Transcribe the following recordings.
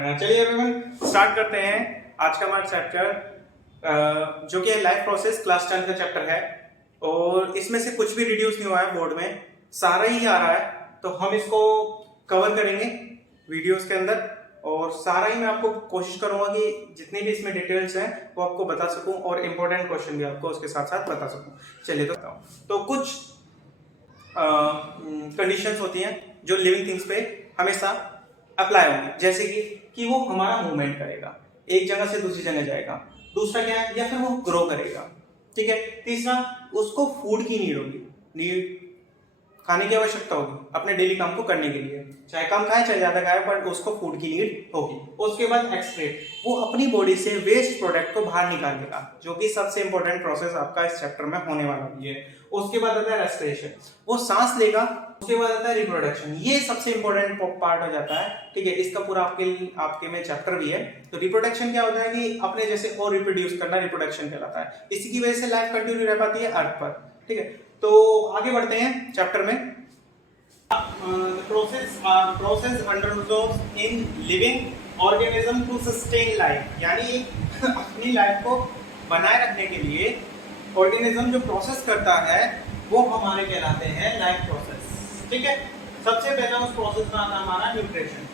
चलिए everyone start करते हैं आज का हमारा चैप्टर जो कि लाइफ प्रोसेस क्लास 10 का चैप्टर है। और इसमें से कुछ भी रिड्यूस नहीं हुआ है, बोर्ड में सारा ही आ रहा है, तो हम इसको कवर करेंगे वीडियोस के अंदर। और सारा ही मैं आपको कोशिश करूंगा कि जितनी भी इसमें डिटेल्स हैं वो आपको बता सकूं और इम्पोर्टेंट क्वेश्चन भी आपको उसके साथ साथ बता सकूं। चलिए तो बताऊं, तो कुछ कंडीशंस होती हैं जो लिविंग थिंग्स पे हमेशा अप्लाई होंगी, जैसे कि वो हमारा मूवमेंट करेगा, एक जगह से दूसरी जगह जाएगा। दूसरा क्या है, या फिर वो ग्रो करेगा, ठीक है। तीसरा, उसको फूड की नीड होगी, नीड खाने की आवश्यकता होगी अपने डेली काम को करने के लिए, चाहे कम खाए चाहे ज्यादा खाए, पर उसको फूड की नीड होगी। उसके बाद एक्सक्रीट, वो अपनी बॉडी से वेस्ट प्रोडक्ट को बाहर निकालेगा, जो कि सबसे इंपॉर्टेंट प्रोसेस आपका इस चैप्टर में होने वाला भी है। उसके बाद आता है रेस्पिरेशन, वो सांस लेगा। उसके बाद आता है रिप्रोडक्शन, ये सबसे इंपॉर्टेंट पार्ट हो जाता है, ठीक है। इसका पूरा आपके में चैप्टर भी है। तो रिप्रोडक्शन क्या होता है कि अपने जैसे और रिप्रोड्यूस करना रिप्रोडक्शन कहलाता है। इसी की वजह से लाइफ कंटिन्यू रह पाती है अर्थ पर, ठीक है। तो आगे बढ़ते हैं चैप्टर में। Process undergoes in living organism to sustain life, यानी अपनी लाइफ को बनाए रखने के लिए ऑर्गेनिज्म जो प्रोसेस करता है वो हमारे कहलाते हैं लाइफ प्रोसेस, ठीक है। सबसे पहला उस प्रोसेस में आता है हमारा न्यूट्रिशन।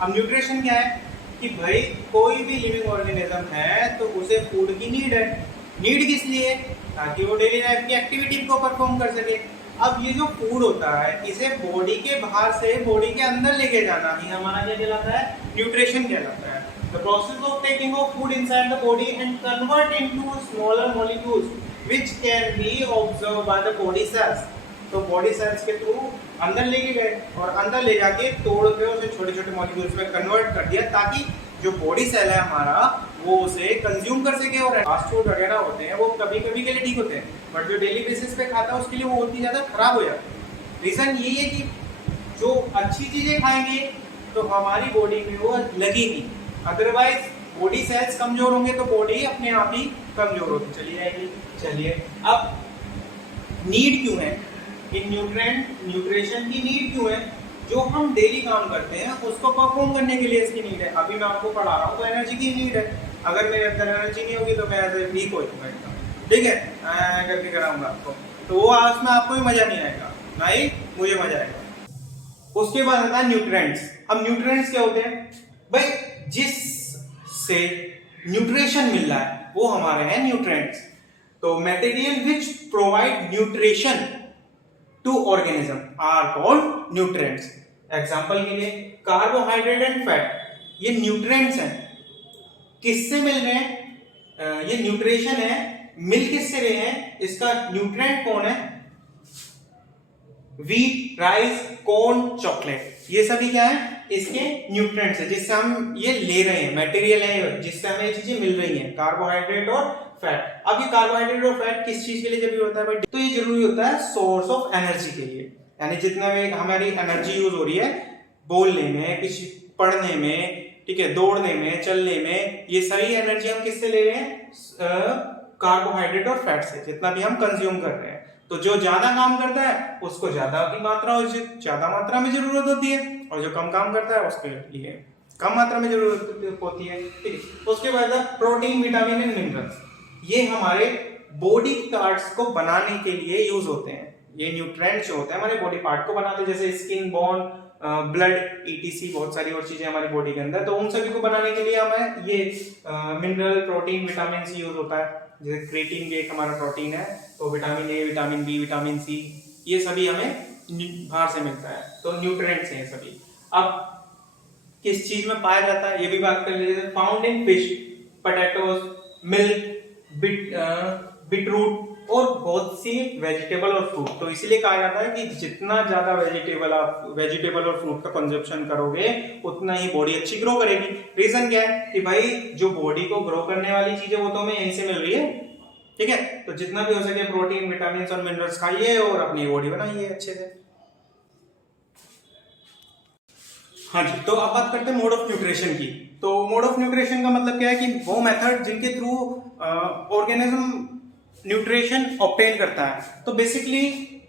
अब न्यूट्रिशन क्या है कि भाई कोई भी लिविंग ऑर्गेनिज्म है तो उसे फूड की नीड है। नीड किस लिए? ताकि वो डेली लाइफ की एक्टिविटी को परफॉर्म कर सके। अब ये जो फूड होता है इसे बॉडी के बाहर से बॉडी के अंदर लेके जाना ही हमारा क्या कहलाता है? न्यूट्रिशन कहलाता है। The process of taking of food inside the body and convert into smaller molecules which can be observed by the body cells। तो बॉडी सेल्स के थ्रू अंदर लेके गए और अंदर ले जाके तोड़ के उसे छोटे छोटे मॉलिक्यूल्स में कन्वर्ट कर दिया, ताकि जो बॉडी सेल है हमारा वो उसे कंज्यूम कर सके। और फास्ट फूड वगैरह होते हैं वो कभी कभी के लिए ठीक होते हैं, बट जो डेली बेसिस पे खाता है उसके लिए वो उतनी ज्यादा खराब हो जाते हैं। रीजन यही है कि जो अच्छी चीजें खाएंगे तो हमारी बॉडी में वो लगेगी, अदरवाइज बॉडी सेल्स कमजोर होंगे तो बॉडी अपने आप ही कमजोर होती चली जाएगी। चलिए, अब नीड क्यों है इन न्यूट्रिशन की नीड क्यों है? जो हम डेली काम करते हैं उसको परफॉर्म करने के लिए इसकी नीड है। अभी मैं आपको पढ़ा रहा हूँ तो एनर्जी की नीड है। अगर मेरे अंदर एनर्जी नहीं होगी तो मैं ऐसे वीक हो जाऊंगा एकदम, ठीक है, करके कराऊंगा आपको, तो वो उसमें आपको भी मजा नहीं आएगा, ना ही मुझे मजा आएगा। उसके बाद आता है न्यूट्रिएंट्स। अब न्यूट्रिएंट्स क्या होते हैं भाई? जिससे न्यूट्रिशन मिल रहा है वो हमारे हैं न्यूट्रिएंट्स। तो material which provide nutrition to organism are called nutrients. Example के लिए कार्बोहाइड्रेट एंड फैट, ये न्यूट्रिएंट्स हैं। किससे मिल रहे हैं? ये न्यूट्रिशन है, मिल किससे रहे हैं? इसका न्यूट्रिएंट कौन है? व्हीट, राइस, कॉर्न, चॉकलेट, ये सभी क्या है? इसके न्यूट्रिएंट्स है, जिससे हम ये ले रहे हैं, मटेरियल है जिससे हमें ये चीजें मिल रही हैं, कार्बोहाइड्रेट और फैट। अब ये कार्बोहाइड्रेट और फैट किस चीज के लिए जरूरी होता है भाई? तो ये जरूरी होता है सोर्स ऑफ एनर्जी के लिए, यानी जितना भी हमारी एनर्जी यूज हो रही है बोलने में, किसी पढ़ने में, ठीक है, दौड़ने में, चलने में, ये सारी एनर्जी हम किससे ले रहे हैं? कार्बोहाइड्रेट और फैट से, जितना भी हम कंज्यूम कर रहे हैं। तो जो ज्यादा काम करता है उसको ज्यादा मात्रा में जरूरत होती है, और जो कम काम करता है उसके लिए कम मात्रा में जरूरत होती है, ठीक है। उसके बाद प्रोटीन, विटामिन एंड मिनरल्स, ये हमारे बॉडी पार्ट्स को बनाने के लिए यूज होते हैं। ये न्यूट्रिएंट्स जो होते हैं हमारे बॉडी पार्ट को बनाते हैं, जैसे स्किन, बोन, ब्लड, ईटीसी, बहुत सारी और चीजें हमारी बॉडी के अंदर। तो उन सभी को बनाने के लिए हमें ये mineral, protein, vitamin C use होता है। जैसे क्रिएटिन भी एक हमारा प्रोटीन है, तो vitamin A, vitamin B, vitamin C, ये सभी हमें बाहर से मिलता है। तो न्यूट्रिएंट्स हैं सभी। अब किस चीज में पाया जाता है ये भी बात कर लीजिए। Found in fish, potatoes, milk, beetroot और बहुत सी वेजिटेबल और फ्रूट। तो इसलिए कहा जाता है कि जितना ज्यादा वेजिटेबल और फ्रूट का कंजप्शन करोगे उतना ही बॉडी अच्छी ग्रो करेगी। रीजन क्या है कि भाई जो बॉडी को ग्रो करने वाली चीजें वो तो हमें यहीं से मिल रही है, ठीक है। तो जितना भी हो सके प्रोटीन, विटामिन और मिनरल्स खाइए और अपनी बॉडी बनाइए अच्छे से। हाँ जी, तो अब बात करते हैं मोड ऑफ न्यूट्रिशन की। तो मोड ऑफ न्यूट्रिशन का मतलब क्या है कि वो मेथड जिनके थ्रू ऑर्गेनिज्म न्यूट्रिशन ऑब्टेन करता है। तो बेसिकली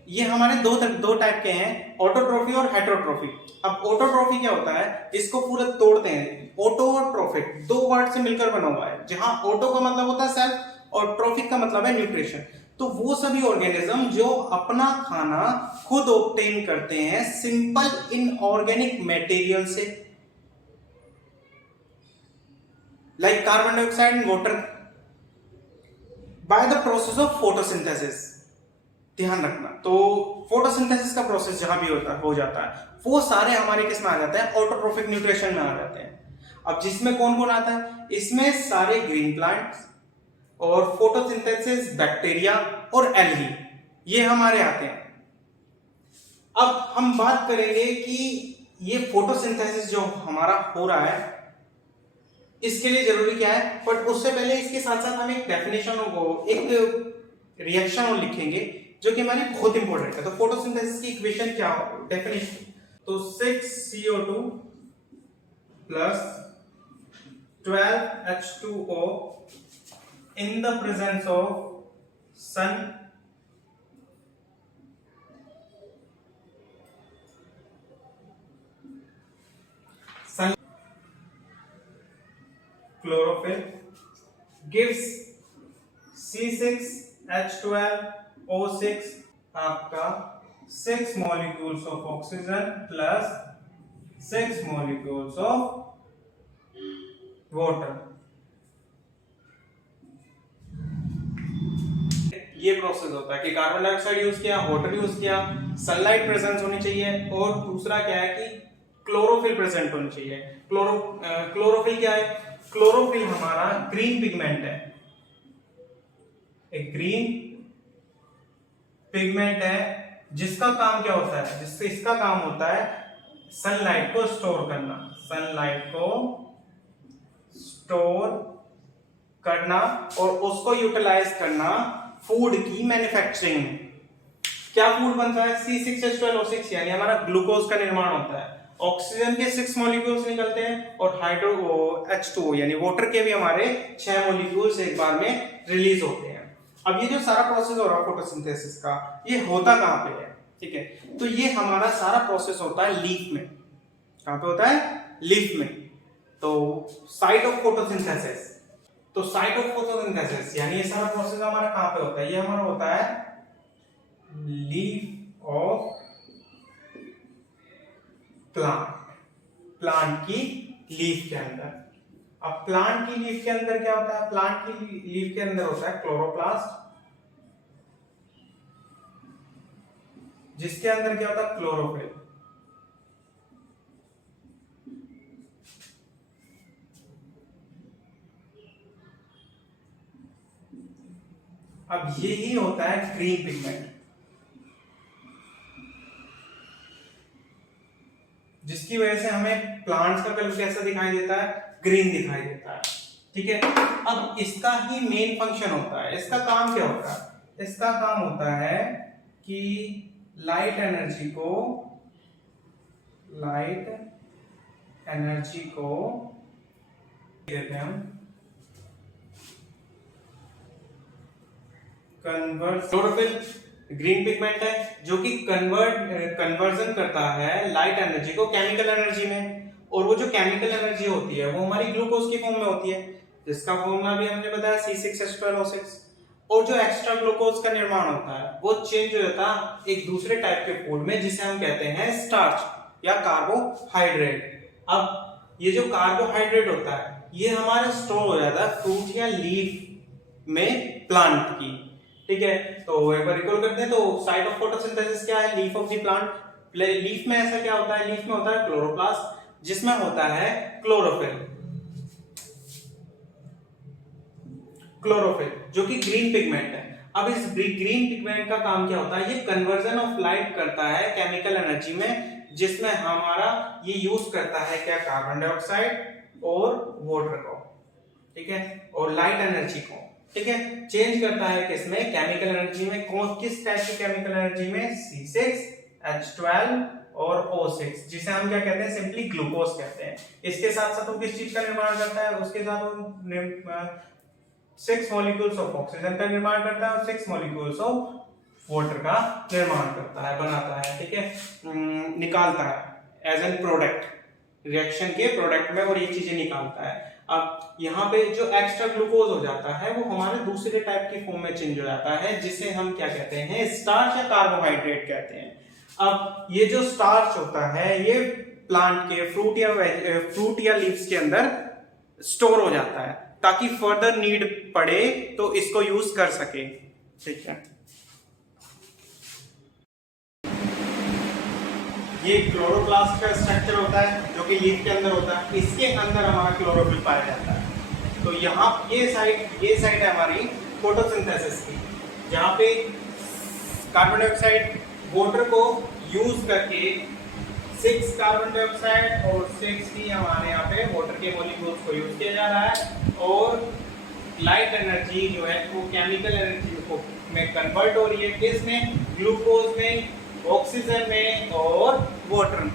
ये हमारे दो टाइप के हैं, ऑटोट्रॉफी और हेटेरोट्रॉफी। अब ऑटोट्रॉफी क्या होता है, इसको पूरा तोड़ते हैं। ऑटो और ट्रोफिक दो वर्ड से मिलकर बना हुआ है, जहां ऑटो का मतलब होता है सेल्फ और ट्रोफिक का मतलब है न्यूट्रिशन। तो वो सभी ऑर्गेनिज्म जो अपना खाना खुद ऑब्टेन करते हैं सिंपल इनऑर्गेनिक मटेरियल से, like carbon dioxide and water, by the process of photosynthesis. ध्यान रखना, तो फोटोसिंथेसिस का प्रोसेस जहां भी हो जाता है वो सारे हमारे किस में आ जाते हैं, ऑटोट्रोफिक न्यूट्रिशन में आ जाते हैं। अब जिसमें कौन कौन आता है, इसमें सारे ग्रीन प्लांट्स और फोटोसिंथेसिस बैक्टीरिया और एल्गी, ये हमारे आते हैं। अब हम बात करेंगे कि ये फोटोसिंथेसिस जो हमारा हो रहा है इसके लिए जरूरी क्या है, बट उससे पहले इसके साथ साथ हम एक डेफिनेशन एक रिएक्शन और लिखेंगे जो कि हमारे बहुत इंपॉर्टेंट है। तो फोटोसिंथेसिस की इक्वेशन क्या हो, डेफिनेशन, तो 6CO2 plus 12H2O in the presence of sun, chlorophyll gives C6H12O6 आपका 6 molecules of oxygen plus 6 molecules of water। ये प्रोसेस होता है कि कार्बन डाइऑक्साइड यूज किया, वाटर यूज किया, सनलाइट प्रेजेंस होनी चाहिए, और दूसरा क्या है कि क्लोरोफिल प्रेजेंट होनी चाहिए। क्लोरोफिल क्या है, क्लोरोफिल हमारा ग्रीन पिगमेंट है, एक ग्रीन पिगमेंट है जिसका काम क्या होता है, इसका काम होता है सनलाइट को स्टोर करना, सनलाइट को स्टोर करना और उसको यूटिलाइज करना फूड की मैन्युफैक्चरिंग में। क्या फूड बनता है, C6H12O6 यानी हमारा ग्लूकोज का निर्माण होता है, ऑक्सीजन के 6 मॉलिक्यूल्स निकलते हैं और H2O यानी वाटर के भी हमारे 6 मॉलिक्यूल्स एक बार में रिलीज होते हैं। अब ये जो सारा प्रोसेस हो रहा है फोटोसिंथेसिस का, ये होता कहां पे है, ठीक है, तो ये हमारा सारा प्रोसेस होता है लीफ में। कहां पे होता है, लीफ में। तो साइट ऑफ फोटोसिंथेसिस, तो साइट ऑफ फोटोसिंथेसिस यानी ये सारा प्रोसेस हमारा कहां पे होता है, ये हमारा होता है लीफ ऑफ प्लांट, प्लांट की लीफ के अंदर। अब प्लांट की लीफ के अंदर क्या होता है, प्लांट की लीफ के अंदर होता है क्लोरोप्लास्ट, जिसके अंदर क्या होता है, क्लोरोफिल। अब यही होता है ग्रीन पिगमेंट, जिसकी वजह से हमें प्लांट्स का कलर कैसा दिखाई देता है, ग्रीन दिखाई देता है, ठीक है। अब इसका ही मेन फंक्शन होता है, इसका काम क्या होता है, इसका काम होता है कि लाइट एनर्जी को देते हैं हम क्लोरोफिल ग्रीन पिगमेंट है जो कि कन्वर्जन करता है लाइट एनर्जी को केमिकल एनर्जी में, और वो जो केमिकल एनर्जी होती है वो हमारी ग्लूकोज की फॉर्म में होती है, जिसका फॉर्मूला भी हमने बताया C6H12O6। और जो एक्स्ट्रा ग्लूकोज का निर्माण होता है वो चेंज हो जाता है एक दूसरे टाइप के फूड में जिसे हम कहते हैं स्टार्च या कार्बोहाइड्रेट। अब ये जो कार्बोहाइड्रेट होता है ये हमारा स्टोर हो जाता है फ्रूट या लीफ में प्लांट की, ठीक है। तो एक बार रिकॉल करते हैं, तो साइट ऑफ फोटोसिंथेसिस क्या है, leaf of the plant. Leaf में ऐसा क्या होता है, लीफ में होता है क्लोरोप्लास्ट जिसमें होता है क्लोरोफिल, क्लोरोफिल जो कि ग्रीन पिगमेंट है। अब इस ग्रीन पिगमेंट का काम क्या होता है, ये कन्वर्जन ऑफ लाइट करता है केमिकल एनर्जी में, जिसमें हमारा ये यूज करता है क्या, कार्बन डाइऑक्साइड और वाटर को, ठीक है, और लाइट एनर्जी को, ठीक है, चेंज करता है किसमें, केमिकल एनर्जी में। कौन किस टाइप की केमिकल एनर्जी में, C6H12 और O6, जिसे हम क्या कहते हैं, सिंपली ग्लूकोज कहते हैं। इसके साथ साथ वो किस चीज का निर्माण करता है, उसके साथ वो 6 मॉलिक्यूल्स ऑफ ऑक्सीजन का निर्माण करता है और 6 मॉलिक्यूल्स ऑफ वाटर का निर्माण करता है, बनाता है, ठीक है, निकालता है एज एन प्रोडक्ट, रिएक्शन के प्रोडक्ट में, और ये चीजें निकालता है। अब यहाँ पे जो एक्स्ट्रा ग्लूकोज हो जाता है वो हमारे दूसरे टाइप की फॉर्म में चेंज हो जाता है, जिसे हम क्या कहते हैं, स्टार्च या कार्बोहाइड्रेट कहते हैं। अब ये जो स्टार्च होता है ये प्लांट के फ्रूट या लीव्स के अंदर स्टोर हो जाता है ताकि फर्दर नीड पड़े तो इसको यूज कर सके, ठीक है। ये क्लोरोप्लास्ट का स्ट्रक्चर होता है जो कि लीफ के अंदर होता है, इसके अंदर हमारा क्लोरोफिल पाया जाता है। तो यहाँ ये साइड है हमारी फोटोसिंथेसिस की, जहाँ पे कार्बन डाइऑक्साइड वाटर को यूज करके 6 कार्बन डाइऑक्साइड और 6 ही हमारे यहाँ पे वाटर के मॉलिक्यूल्स को यूज किया जा रहा है, और लाइट एनर्जी जो है वो केमिकल एनर्जी को में कन्वर्ट हो रही है, किसमें, ग्लूकोज में, ऑक्सीजन में और वाटर में।